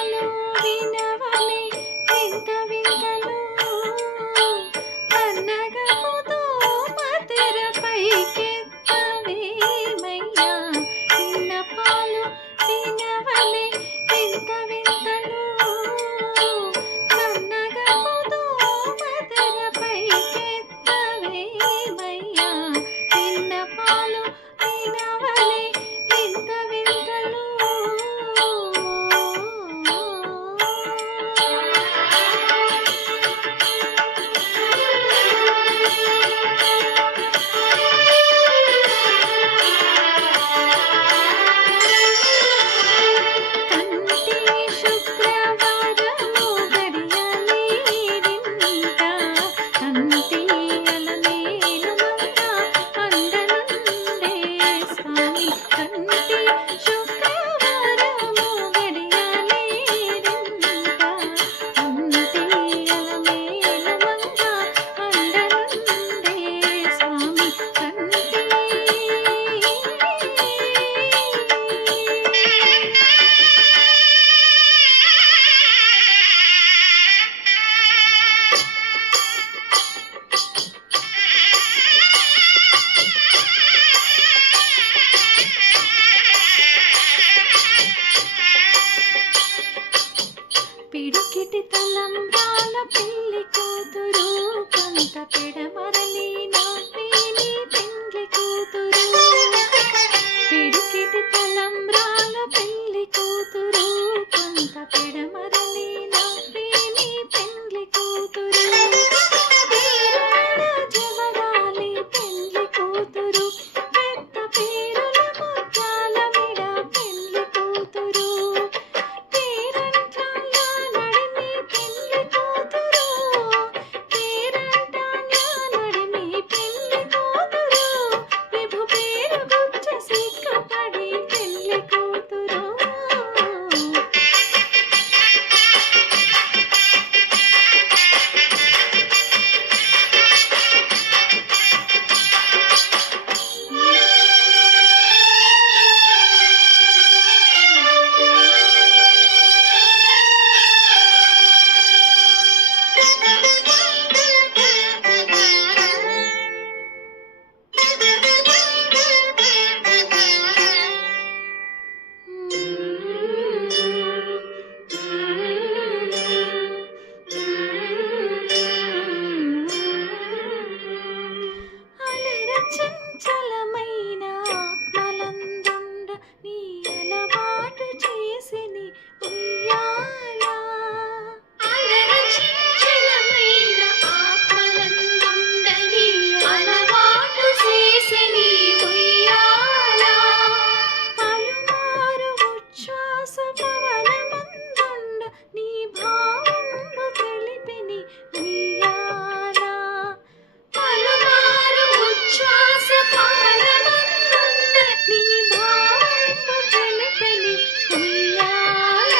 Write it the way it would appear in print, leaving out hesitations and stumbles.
విన్నపాలు వినవలే వింత వింతలు పన్నగముతో మధురపైకెత్తవేమయ్యా విన్నపాలు వినవలే వింత వింతలు పన్నగముతో మధురపైకెత్తవేమయ్యా విన్నపాలు వినవలే వింత వింతలు కంటి శుక్రవారము గడియలేడింట కంటి అలమేలు మంగ అండనుండే స్వామి కంటి శుక్రవారము గడియలేడింట కంటి అలమేలు మంగ అండనుండే స్వామి కంటి పిడికిటి తలంబ్రాల పెళ్లి కూతురు కొంత పెడమరలి నవ్వేని పెళ్లి కూతురు పిడికిటి తలంబ్రాల పెళ్లి కూతురు కొంత పెడమరలి నవ్వేని పెళ్లి కూతురు పేరుల జవరాలి పెళ్లి కూతురు పెద్ద పేరుల ముత్యాల విడ పెళ్లి కూతురు పేరంటాల నడిమి పెళ్లి కూతురు పేరంటాల నడిమి పెళ్లి కూతురు విభు పేరు గుచ్చ సిక్కపడి పెళ్లి కూతురు అలర చంచలమైన ఆత్మలందుండ నీ అలవాటు చేసిని ఉయ్యాల అలర చంచలమైన ఆత్మలందుండ నీ అలవాటు చేసిని ఉయ్యాల పలుమారు ఉచ్ఛ్వాస పవనమందుండ నీ భావంబు తెలిపిని ఉయ్యాల పలుమారు ఉచ్ఛ్వాస పవనమందుండ నీ భావంబు తెలిపిని ఉయ్యాల